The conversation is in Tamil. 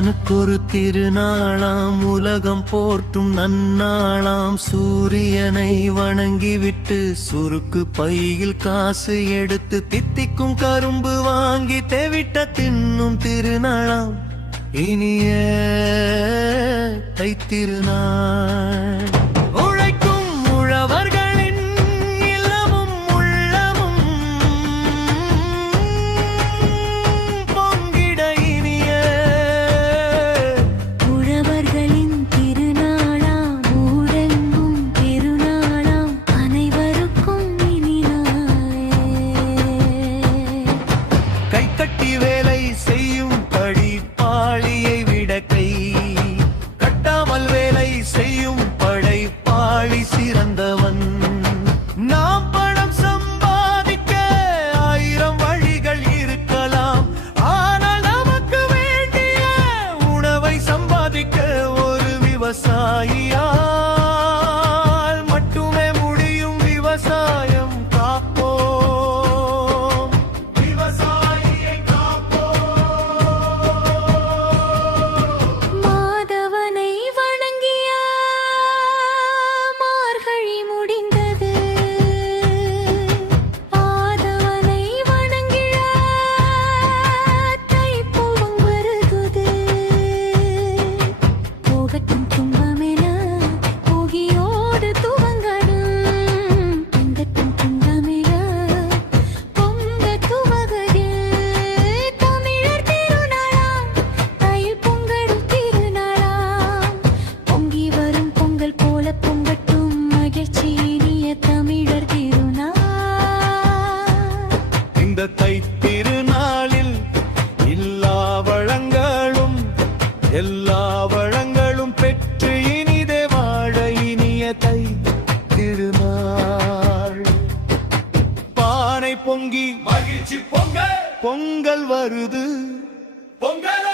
மானுக்கொரு திருநாளாம், உலகம் போற்றும் நன்னாளாம். சூரியனை வணங்கிவிட்டு சுருக்கு பையில் காசு எடுத்து தித்திக்கும் கரும்பு வாங்கி தெவிட்ட தின்னும் திருநாளாம். இனிய தைத்திருநாள். உழைக்கும் உழவர்களின் இல்லமும் உள்ளமும் பொங்கிட இனிய உழவர்களின் திருநாளாம், ஊரெங்கும் திருநாளாம், அனைவருக்கும் இனிநாளே. கைத்தட்டி வேலை செய்யும் படிப்பாளியை விட கை கட்டாமல் வேலை செய்யும் படைப்பாளி சிறந்தவன். நாம் பணம் சம்பாதிக்க 1000 வழிகள் இருக்கலாம், ஆனால் நமக்கு வேண்டிய உணவை சம்பாதிக்க ஒரு விவசாயியால் மட்டுமே முடியும். விவசாயம் காப்போம், விவசாயியை காப்போம். மாதவனை வணங்கிய மார்கழி முடிந்தது, ஆதவனை வணங்கிய தைப்பூவம் வருகுது. போகட்டும் துன்பமென போகியோடு துவங்கடும், பொங்கட்டும் துன்பமென பொங்க துவகுது. தமிழர் திருநாளாம், தையில் பொங்கலும் திருநாளாம். பொங்கி வரும் பொங்கல் போல பொங்கட்டும் மகிழ்ச்சி இனிய தமிழர் திருநாள். இந்த தைத்திருநாளில் எல்லா வளங்களும் எல்லா வளங்களும் பெற்று இனிதே வாழ இனிய தை திருநாள். பானை பொங்கி மகிழ்ச்சி பொங்கல் பொங்கல் வருது, பொங்கல்